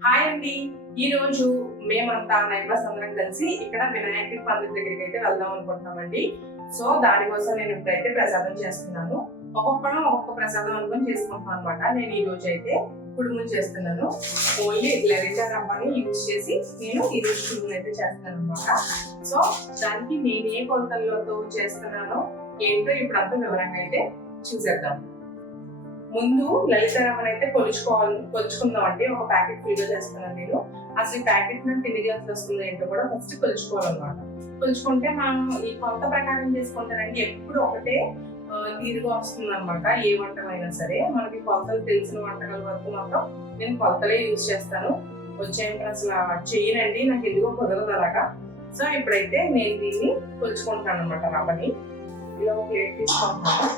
Hi అండి. ఈ రోజు మేమంతా నైబర్స్ అందరం కలిసి ఇక్కడ వినాయకుడి పందిరి దగ్గరికి అయితే వెళ్దాం అనుకుంటున్నామండి. సో దానికోసం నేను ఇప్పుడైతే ప్రసాదం చేస్తున్నాను. ఒక్కొక్కరు ఒక్కొక్క ప్రసాదం అనుకుని చేసుకుంటున్నాను అనమాట నేను ఈ రోజు అయితే కుడుములు చేస్తున్నాను. ఓన్లీ లలిత రవ్వని యూజ్ చేసి నేను ఈ రోజు కుడుములు అయితే చేస్తున్నాను అనమాట సో దానికి నేను ఏ కొలతలతో చేస్తున్నానో ఏంటో ఇప్పుడంతా వివరంగా అయితే చూసేద్దాం. ముందు లలిత రవ్వను అయితే కొలుచుకోవాలి కొలుచుకుందాం అండి ఒక ప్యాకెట్ ఫిల్గా చేస్తున్నాను నేను. అసలు ఈ ప్యాకెట్ నుండి ఎన్ని గ్లాసులు వస్తుందో ఏంటో కూడా ఫస్ట్ కొలుచుకోవాలన్నమాట. కొలుచుకుంటే మనం ఈ కొలత ప్రకారం చేసుకుంటారండి ఎప్పుడు ఒకటే నీరుగా వస్తుంది అనమాట ఏ వంటమైనా సరే. మనకి కొలతలు తెలిసిన వంటకాల వరకు మాత్రం నేను కొలతలే యూజ్ చేస్తాను. వచ్చేయంటే అసలు చేయనండి నాకు ఎందుకో కుదరదు అలాగా. సో ఇప్పుడైతే నేను దీన్ని కొలుచుకుంటాను అనమాట రవ్వని ఇలా ఒక ప్లేట్ తీసుకుంటాను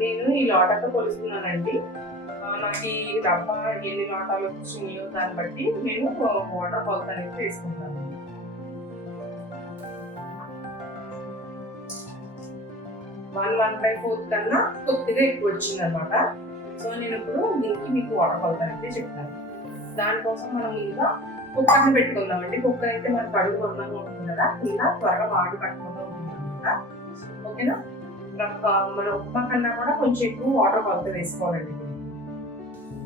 నేను ఈ లోటతో కొలుస్తున్నానండి. నాకు మనకి రవ్వ ఎన్ని లోటాలు వచ్చినాయో దాన్ని బట్టి నేను వాటర్ కొలత అనేది వేసుకుంటాను. వన్ వన్ బై ఫోర్త్ కన్నా కొద్దిగా ఎక్కువ వచ్చింది అనమాట సో నేను ఇప్పుడు దీనికి మీకు వాటర్ కొలత అయితే చెప్తాను దానికోసం మనం ముందుగా కుక్కర్ని పెట్టుకుందామండి. కుక్క కుక్కర్ అయితే మనకు కడుగు అందంగా ఉంటుంది కదా ఇలా త్వరగా వాడు కట్టకుండా ఉంటుంది అనమాట ఓకేనా మన ఉప్మా కన్నా కూడా కొంచెం ఎక్కువ వాటర్ కొలత వేసుకోవాలండి.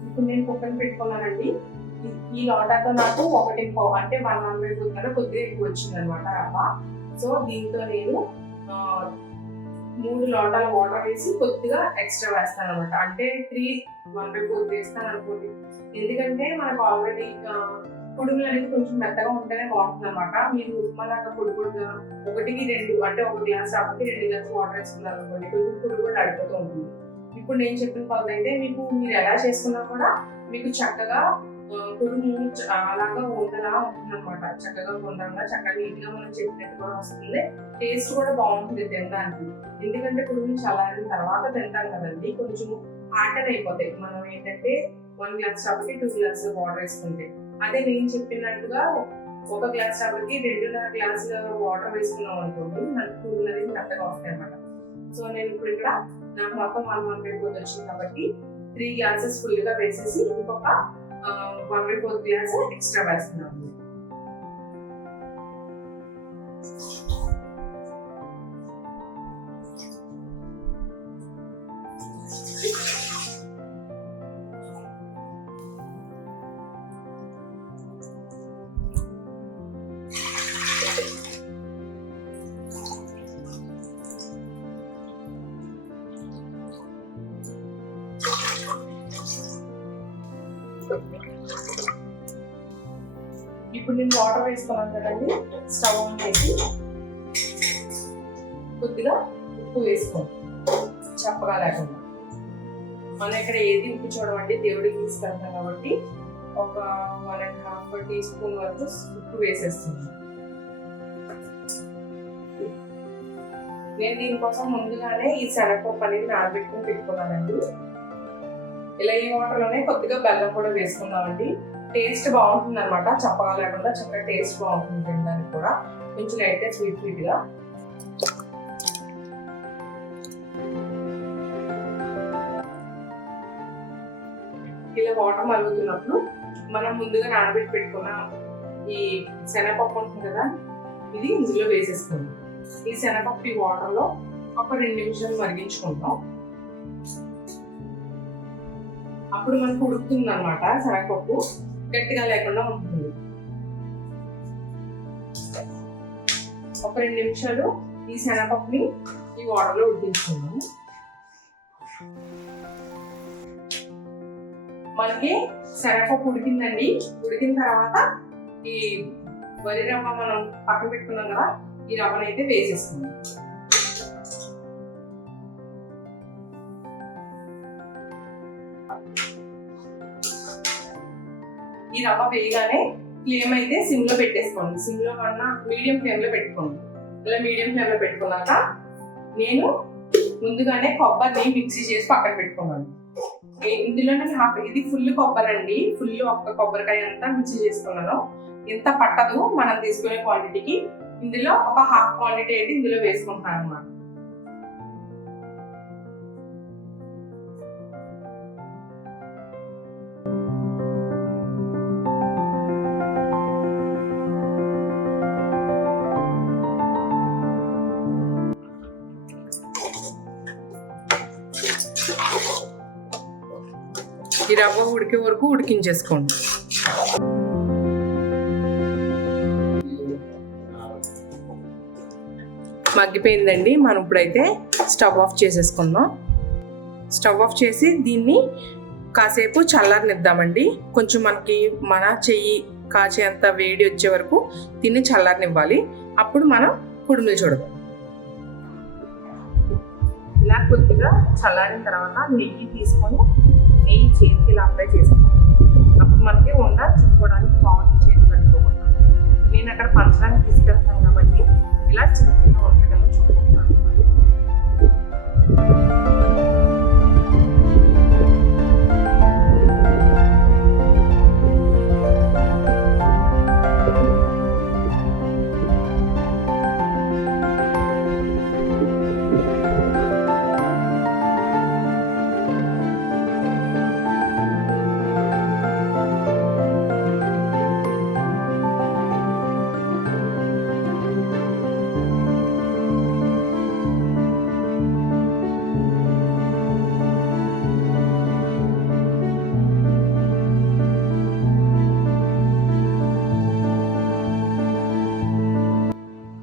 ఇప్పుడు నేను కుక్కర్ పెట్టుకున్నానండి. ఈ- ఈ లోటాతో నాకు ఒకటి అంటే వన్ వన్ కన్నా కొద్దిగా ఎక్కువ వచ్చింది అనమాట సో దీంతో నేను మూడు లోటాల వాటర్ వేసి కొద్దిగా ఎక్స్ట్రా వేస్తాను అనమాట అంటే త్రీ వన్ బై ఫోర్ వేస్తాను అనుకోండి ఎందుకంటే మనకు ఆల్రెడీ పొడుగులు అనేది కొంచెం మెత్తగా ఉంటేనే బాగుంటుంది అనమాట మీరు ఉప్మా లాగా పొడి పొడిగా ఒకటికి రెండు అంటే ఒక గ్లాస్ అప్పటికి రెండు గ్లాస్ వాటర్ వేసుకున్నారు అనుకోండి కొంచెం పొడి కూడా అడిపోతూ ఉంటుంది. ఇప్పుడు నేను చెప్పిన పద్ధతి అయితే మీకు మీరు ఎలా చేసుకున్నా కూడా మీకు చక్కగా కుడుము అలాగా ఉండలా ఉంటుంది అనమాట చక్కగా ఉండాలా చక్కగా నీట్గా మనం చెప్పినట్టు కూడా వస్తుంది. టేస్ట్ కూడా బాగుంటుంది తినడానికి. ఎందుకంటే కుడుము చల్లారిన తర్వాత తింటాం కదండి. కొంచెం ఆటర్ అయిపోతాయి. మనం ఏంటంటే వన్ గ్లాస్ రవ్వకి టూ గ్లాస్ వాటర్ వేసుకుంటే. అదే నేను చెప్పినట్టుగా ఒక గ్లాస్ రవ్వకి రెండున్నర గ్లాస్ వాటర్ వేసుకున్నాం అనుకోండి మనకి కూల్ అనేది కరెక్ట్గా వస్తాయి అనమాట సో నేను ఇప్పుడు ఇక్కడ నాకు మొత్తం వన్ వన్ పేపర్ వచ్చింది కాబట్టి త్రీ గ్లాసెస్ ఫుల్గా వేసేసి ఇంకొక one by four glass extra ఇప్పుడు నేను వాటర్ వేసుకున్నాను కదండి స్టవ్ ఆన్ చేసి కొద్దిగా ఉప్పు వేసుకోండి. చప్పగా లేకుండా. మనం ఇక్కడ ఏది ఉప్పు చూడమండి దేవుడికి తీసుకెళ్తాం కాబట్టి ఒక one and half tea spoon వరకు ఉప్పు వేసేస్తుంది నేను దీనికోసం ముందుగానే ఈ శనగపప్పు అనేది నానబెట్టుకుని పెట్టుకున్నానండి. ఇలా ఈ వాటర్లోనే కొద్దిగా బెల్లం కూడా వేసుకుందామండి. టేస్ట్ బాగుంటుంది అనమాట చప్పగా లేకుండా చక్కగా టేస్ట్ బాగుంటుంది తినడానికి కూడా. కొంచెం లైట్గా స్వీట్ స్వీట్గా ఇలా వాటర్ మరుగుతున్నప్పుడు మనం ముందుగా నానబెట్టి పెట్టుకున్న ఈ శనగపప్పు ఉంటుంది కదా ఇది ఇందులో వేసేస్తుంది ఈ శనగపప్పు ఈ వాటర్లో ఒక రెండు నిమిషాలు మరిగించుకుంటాం అప్పుడు మనకు ఉడుకుతుంది అనమాట శనగపప్పు. గట్టిగా లేకుండా ఉంటుంది. ఒక రెండు నిమిషాలు ఈ శనగపప్పుని ఈ వాటర్లో ఉడికించుకుందాం. మనకి శనగపప్పు ఉడికిందండి. ఉడికిన తర్వాత ఈ వరి రవ్వ మనం పక్కన పెట్టుకున్నాం కదా ఈ రవ్వను అయితే ఈ రవ్వ వేయగానే ఫ్లేమ్ అయితే సిమ్లో పెట్టేసుకోండి. సిమ్లో కన్నా మీడియం ఫ్లేమ్లో పెట్టుకోండి. ఇలా మీడియం ఫ్లేమ్లో పెట్టుకున్నాక నేను ముందుగానే కొబ్బరిని మిక్సీ చేసి పక్కన పెట్టుకున్నాను. ఇందులో నేను హాఫ్ ఇది ఫుల్ కొబ్బరి అండి. ఫుల్ ఒక్క కొబ్బరికాయ అంతా మిక్సీ చేసుకున్నాను. ఇంత పట్టదు. మనం తీసుకునే క్వాంటిటీకి ఇందులో ఒక హాఫ్ క్వాంటిటీ అయితే ఇందులో వేసుకుంటాను అన్నమాట. ఈ రవ్వ ఉడికే వరకు ఉడికించేసుకోండి. మగ్గిపోయిందండి. మనం ఇప్పుడైతే స్టవ్ ఆఫ్ చేసేసుకుందాం. స్టవ్ ఆఫ్ చేసి దీన్ని కాసేపు చల్లారనిద్దామండి. కొంచెం మనకి మన చెయ్యి కాచేంత వేడి వచ్చే వరకు దీన్ని చల్లారనివ్వాలి. అప్పుడు మనం కుడుములు చూడదాం. ఇలా కొద్దిగా చల్లారిన తర్వాత నెయ్యి తీసుకొని నెయ్యి చేతికి ఇలా అప్లై చేసుకోవాలి. అప్పుడు మనకి ఉండ చుట్టుకోవడానికి బాగుంటుంది.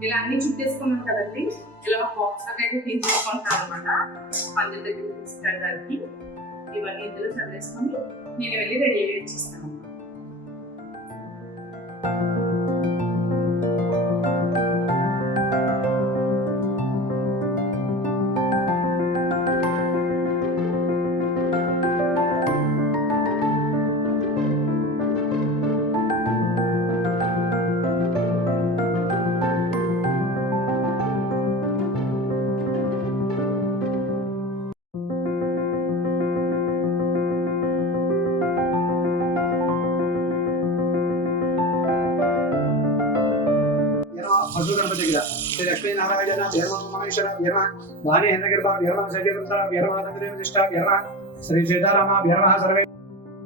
ఇలా అన్ని చుట్టేసుకున్నాం కదండి. ఇలా బాక్స్ లాగా అయితే తీసేసుకుంటాను అనమాట పందిరి దగ్గర తీసుకెళ్ళడానికి ఇవన్నీ ఇందులో చదివేసుకొని నేను వెళ్ళి రెడీ అయ్యి లక్ష్మీ నారాయణ మహేశ్వర వీరమ వాణి హేంద్రగిరిబా వీరమ సజీవృత వీరమ వీరమ శ్రీ సీతారామ వీరమ సర్వే.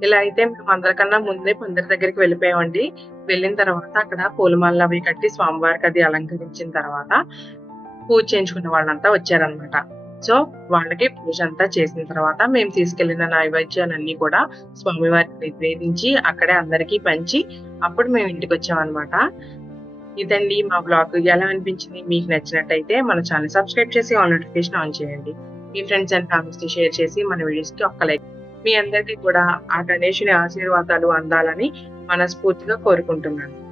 ఇలా అయితే మేము అందరికన్నా ముందే పందిరి దగ్గరికి వెళ్ళిపోయామండి. వెళ్ళిన తర్వాత అక్కడ పూలమాలలు అవి కట్టి స్వామివారికి అది అలంకరించిన తర్వాత పూజ చేయించుకున్న వాళ్ళంతా వచ్చారనమాట సో వాళ్ళకి పూజ అంతా చేసిన తర్వాత మేము తీసుకెళ్ళిన నైవేద్యాలన్నీ కూడా స్వామివారికి నివేదించి అక్కడే అందరికీ పంచి అప్పుడు మేము ఇంటికి వచ్చామన్నమాట. ఇదండి మా బ్లాగ్. ఎలా అనిపించింది మీకు నచ్చినట్టయితే మన ఛానల్ సబ్స్క్రైబ్ చేసి ఆల్ నోటిఫికేషన్ ఆన్ చేయండి. మీ ఫ్రెండ్స్ అండ్ ఫ్యామిలీస్ షేర్ చేసి మన వీడియోస్కి ఒక్క లైక్. మీ అందరికీ కూడా ఆ గణేషుని ఆశీర్వాదాలు అందాలని మనస్ఫూర్తిగా కోరుకుంటున్నాను.